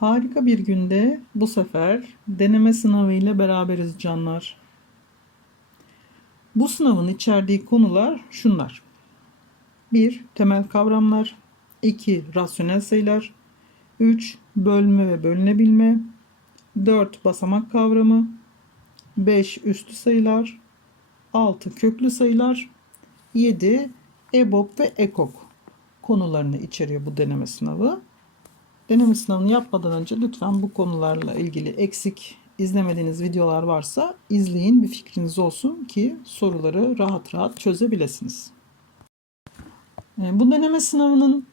Harika bir günde bu sefer deneme sınavı ile beraberiz canlar. Bu sınavın içerdiği konular şunlar. 1. Temel kavramlar 2. Rasyonel sayılar 3. Bölme ve bölünebilme 4. Basamak kavramı 5. Üstü sayılar 6. Köklü sayılar 7. EBOB ve EKOK konularını içeriyor bu deneme sınavı. Deneme sınavını yapmadan önce lütfen bu konularla ilgili eksik izlemediğiniz videolar varsa izleyin bir fikriniz olsun ki soruları rahat rahat çözebilirsiniz. E, Bu deneme sınavının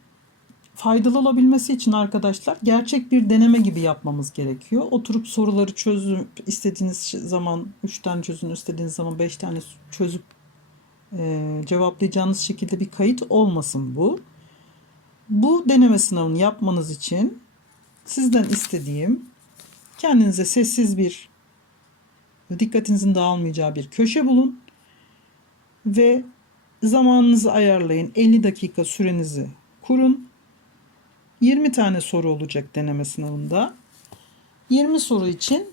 faydalı olabilmesi için arkadaşlar gerçek bir deneme gibi yapmamız gerekiyor. Oturup soruları çözüp istediğiniz zaman 3 tane çözün, istediğiniz zaman 5 tane çözüp e, cevaplayacağınız şekilde bir kayıt olmasın bu. Bu deneme sınavını yapmanız için sizden istediğim kendinize sessiz bir dikkatinizin dağılmayacağı bir köşe bulun ve zamanınızı ayarlayın. 50 dakika sürenizi kurun. 20 tane soru olacak deneme sınavında. 20 soru için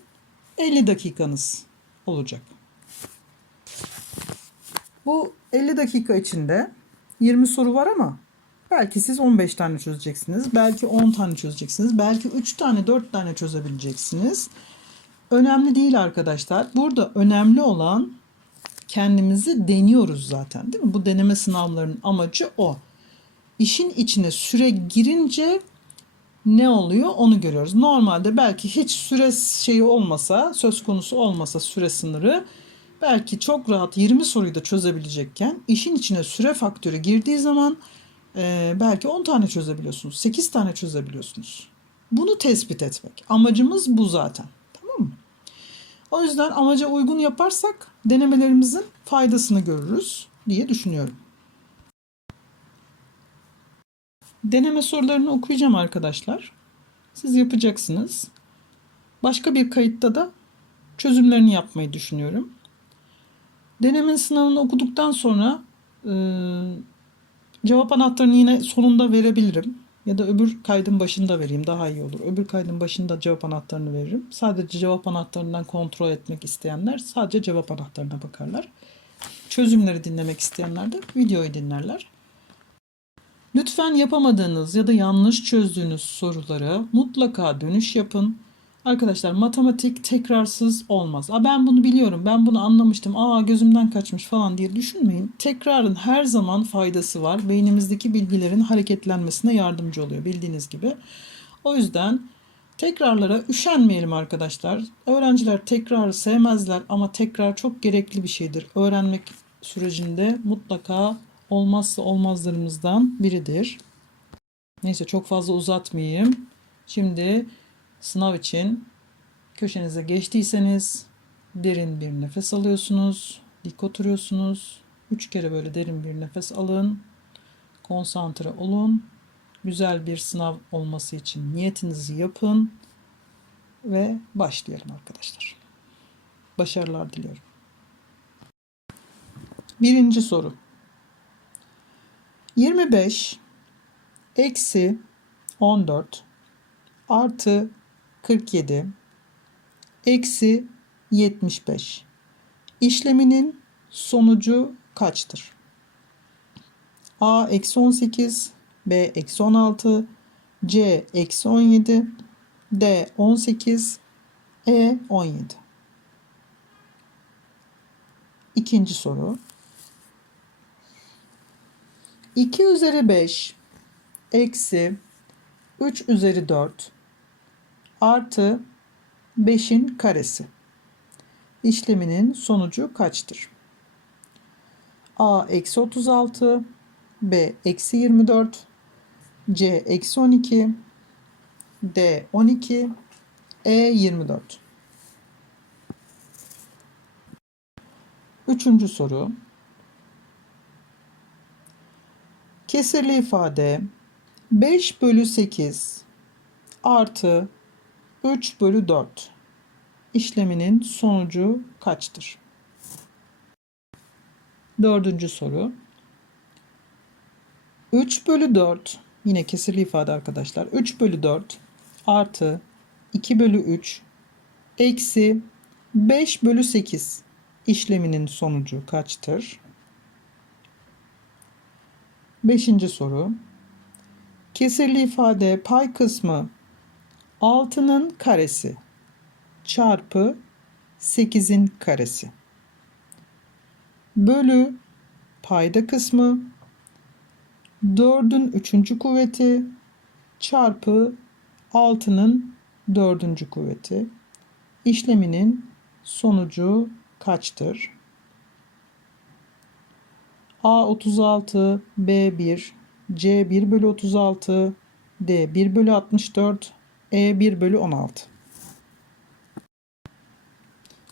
50 dakikanız olacak. Bu 50 dakika içinde 20 soru var ama belki siz 15 tane çözeceksiniz. Belki 10 tane çözeceksiniz. Belki 3 tane 4 tane çözebileceksiniz. Önemli değil arkadaşlar. Burada önemli olan kendimizi deniyoruz zaten değil mi? Bu deneme sınavlarının amacı o. İşin içine süre girince ne oluyor onu görüyoruz. Normalde belki hiç süre şeyi olmasa, söz konusu olmasa süre sınırı belki çok rahat 20 soruyu da çözebilecekken işin içine süre faktörü girdiği zaman e, belki 10 tane çözebiliyorsunuz, 8 tane çözebiliyorsunuz. Bunu tespit etmek. Amacımız bu zaten. Tamam mı? O yüzden amaca uygun yaparsak denemelerimizin faydasını görürüz diye düşünüyorum. Deneme sorularını okuyacağım arkadaşlar. Siz yapacaksınız. Başka bir kayıtta da çözümlerini yapmayı düşünüyorum. Deneme sınavını okuduktan sonra e, cevap anahtarını yine sonunda verebilirim. Ya da öbür kaydın başında vereyim daha iyi olur. Öbür kaydın başında cevap anahtarını veririm. Sadece cevap anahtarından kontrol etmek isteyenler sadece cevap anahtarına bakarlar. Çözümleri dinlemek isteyenler de videoyu dinlerler. Lütfen yapamadığınız ya da yanlış çözdüğünüz sorulara mutlaka dönüş yapın. Arkadaşlar matematik tekrarsız olmaz. Aa, ben bunu biliyorum, ben bunu anlamıştım, aa gözümden kaçmış falan diye düşünmeyin. Tekrarın her zaman faydası var. Beynimizdeki bilgilerin hareketlenmesine yardımcı oluyor bildiğiniz gibi. O yüzden tekrarlara üşenmeyelim arkadaşlar. Öğrenciler tekrarı sevmezler ama tekrar çok gerekli bir şeydir. Öğrenmek sürecinde mutlaka olmazsa olmazlarımızdan biridir. Neyse çok fazla uzatmayayım. Şimdi sınav için köşenize geçtiyseniz derin bir nefes alıyorsunuz. Dik oturuyorsunuz. Üç kere böyle derin bir nefes alın. Konsantre olun. Güzel bir sınav olması için niyetinizi yapın. Ve başlayalım arkadaşlar. Başarılar diliyorum. Birinci soru. 25 eksi 14 artı 47 eksi 75 işleminin sonucu kaçtır? A eksi 18 B eksi 16 C eksi 17 D 18 E 17 İkinci soru. 2 üzeri 5 eksi 3 üzeri 4 artı 5'in karesi. İşleminin sonucu kaçtır? A eksi 36, B eksi 24, C eksi 12, D 12, E 24. Üçüncü soru. Kesirli ifade 5 bölü 8 artı 3 bölü 4 işleminin sonucu kaçtır? Dördüncü soru. 3 bölü 4 yine kesirli ifade arkadaşlar. 3 bölü 4 artı 2 bölü 3 eksi 5 bölü 8 işleminin sonucu kaçtır? Beşinci soru. Kesirli ifade pay kısmı 6'nın karesi çarpı 8'in karesi bölü payda kısmı 4'ün 3. kuvveti çarpı 6'nın 4. kuvveti işleminin sonucu kaçtır? A 36, B 1, C 1 bölü 36, D 1 bölü 64, E 1 bölü 16.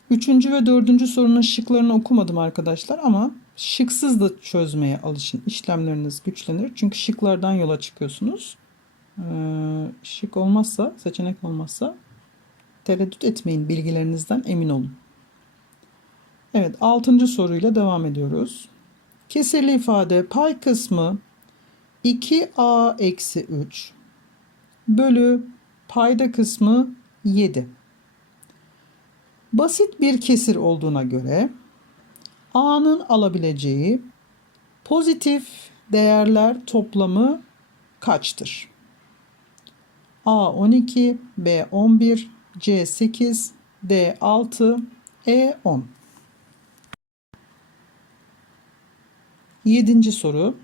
Üçüncü ve dördüncü sorunun şıklarını okumadım arkadaşlar ama şıksız da çözmeye alışın. İşlemleriniz güçlenir. Çünkü şıklardan yola çıkıyorsunuz. Ee, şık olmazsa, seçenek olmazsa tereddüt etmeyin. Bilgilerinizden emin olun. Evet, altıncı soruyla devam ediyoruz. Kesirli ifade pay kısmı 2a eksi 3 bölü payda kısmı 7. Basit bir kesir olduğuna göre a'nın alabileceği pozitif değerler toplamı kaçtır? A 12, B 11, C 8, D 6, E 10. Yedinci soru.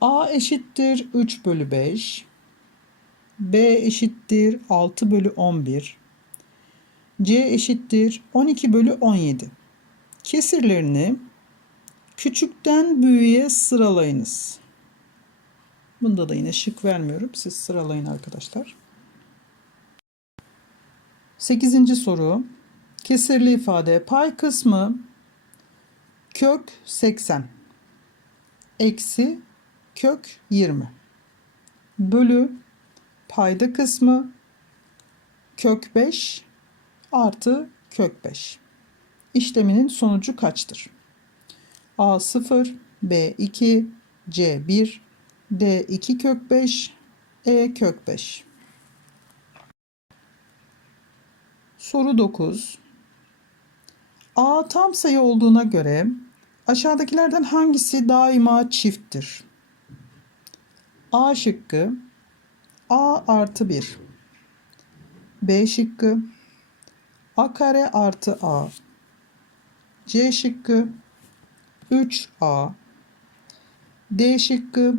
A eşittir 3 bölü 5. B eşittir 6 bölü 11. C eşittir 12 bölü 17. Kesirlerini küçükten büyüğe sıralayınız. Bunda da yine şık vermiyorum. Siz sıralayın arkadaşlar. Sekizinci soru. Kesirli ifade pay kısmı kök 80 eksi kök 20 bölü payda kısmı kök 5 artı kök 5. İşleminin sonucu kaçtır? A 0, B 2, C 1, D 2 kök 5, E kök 5. Soru 9. A tam sayı olduğuna göre aşağıdakilerden hangisi daima çifttir? A şıkkı A artı 1 B şıkkı. A kare artı A. C şıkkı. 3A D şıkkı.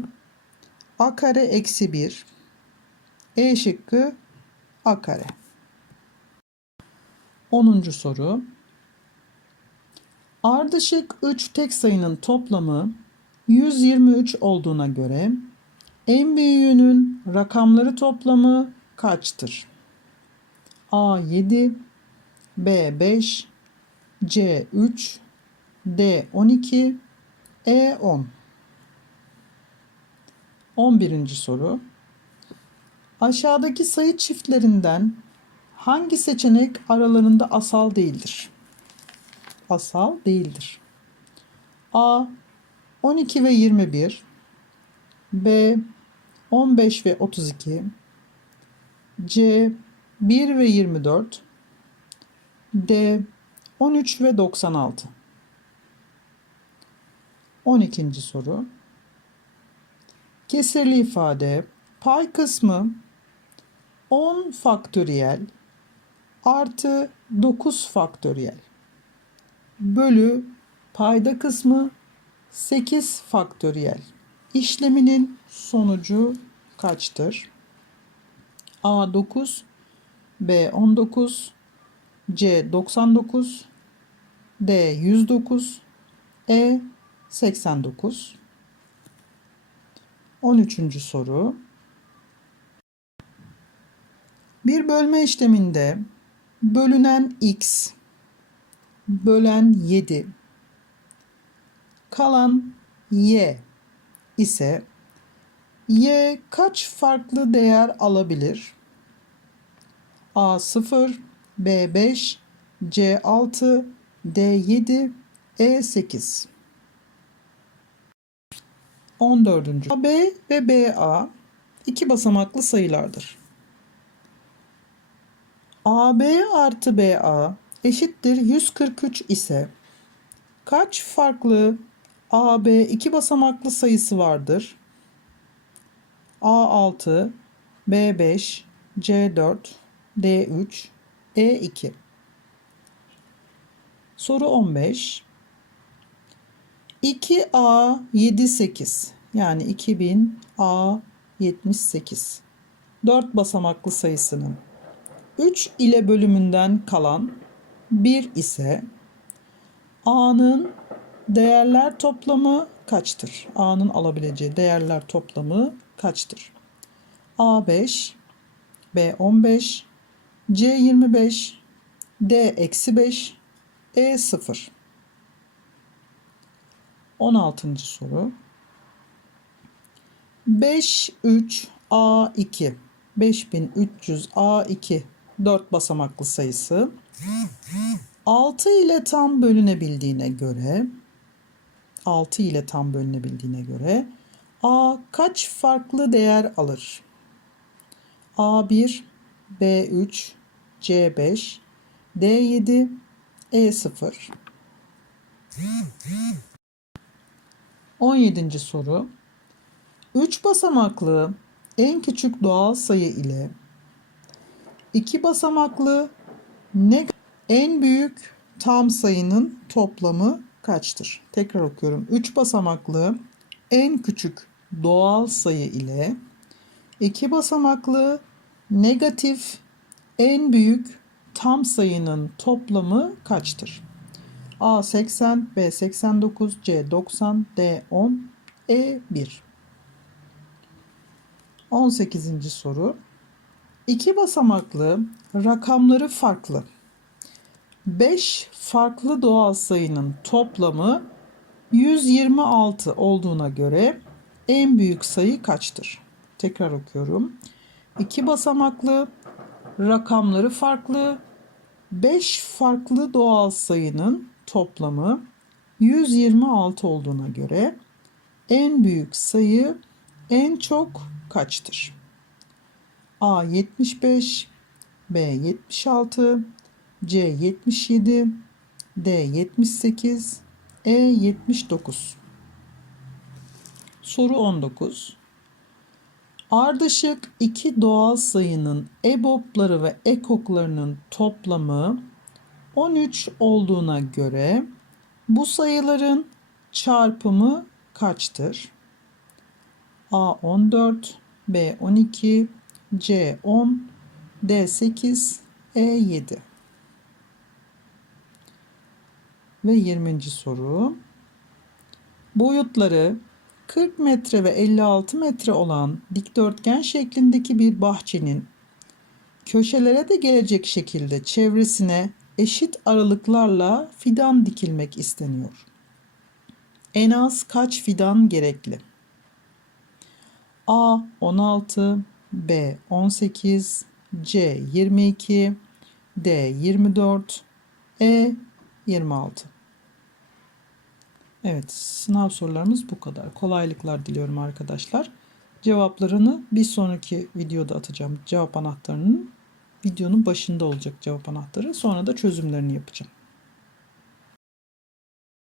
A kare eksi 1 E şıkkı. A kare. 10. soru. Ardışık 3 tek sayının toplamı 123 olduğuna göre en büyüğünün rakamları toplamı kaçtır? A 7, B 5, C 3, D 12, E 10. 11. soru. Aşağıdaki sayı çiftlerinden hangi seçenek aralarında asal değildir? Asal değildir. A 12 ve 21 B 15 ve 32 C 1 ve 24 D 13 ve 96 12. soru. Kesirli ifade pay kısmı 10 faktöriyel artı 9 faktöriyel bölü payda kısmı 8 faktöriyel işleminin sonucu kaçtır? A 9, B 19, C 99, D 109, E 89. 13. soru. Bir bölme işleminde bölünen x bölen 7 kalan y ise y kaç farklı değer alabilir? A 0, B 5, C 6, D 7, E 8. 14. AB ve BA iki basamaklı sayılardır. AB artı BA eşittir 143 ise kaç farklı AB iki basamaklı sayısı vardır? A6, B5, C4, D3, E2. Soru 15. 2A 78 yani 2000 A 78. 4 basamaklı sayısının 3 ile bölümünden kalan 1 ise A'nın değerler toplamı kaçtır? A'nın alabileceği değerler toplamı kaçtır? A5, B15, C25, D-5, E0. 16. soru. 5, 3, A2. 5300 A2 4 basamaklı sayısı 6 ile tam bölünebildiğine göre 6 ile tam bölünebildiğine göre A kaç farklı değer alır? A1, B3, C5, D7, E0. 17. soru. 3 basamaklı en küçük doğal sayı ile 2 basamaklı ne en büyük tam sayının toplamı kaçtır? Tekrar okuyorum. 3 basamaklı en küçük doğal sayı ile 2 basamaklı negatif en büyük tam sayının toplamı kaçtır? A 80, B 89, C 90, D 10, E 1. 18. soru. İki basamaklı rakamları farklı. 5 farklı doğal sayının toplamı 126 olduğuna göre en büyük sayı kaçtır? Tekrar okuyorum. İki basamaklı rakamları farklı 5 farklı doğal sayının toplamı 126 olduğuna göre en büyük sayı en çok kaçtır? A 75, B 76, C 77, D 78, E 79. Soru 19. Ardışık iki doğal sayının EBOB'ları ve EKOK'larının toplamı 13 olduğuna göre bu sayıların çarpımı kaçtır? A 14, B 12, C 10, D 8, E 7. Ve 20. soru. Boyutları 40 metre ve 56 metre olan dikdörtgen şeklindeki bir bahçenin köşelere de gelecek şekilde çevresine eşit aralıklarla fidan dikilmek isteniyor. En az kaç fidan gerekli? A 16, B 18, C 22, D 24, E 26. Evet, sınav sorularımız bu kadar. Kolaylıklar diliyorum arkadaşlar. Cevaplarını bir sonraki videoda atacağım. Cevap anahtarının videonun başında olacak cevap anahtarı. Sonra da çözümlerini yapacağım.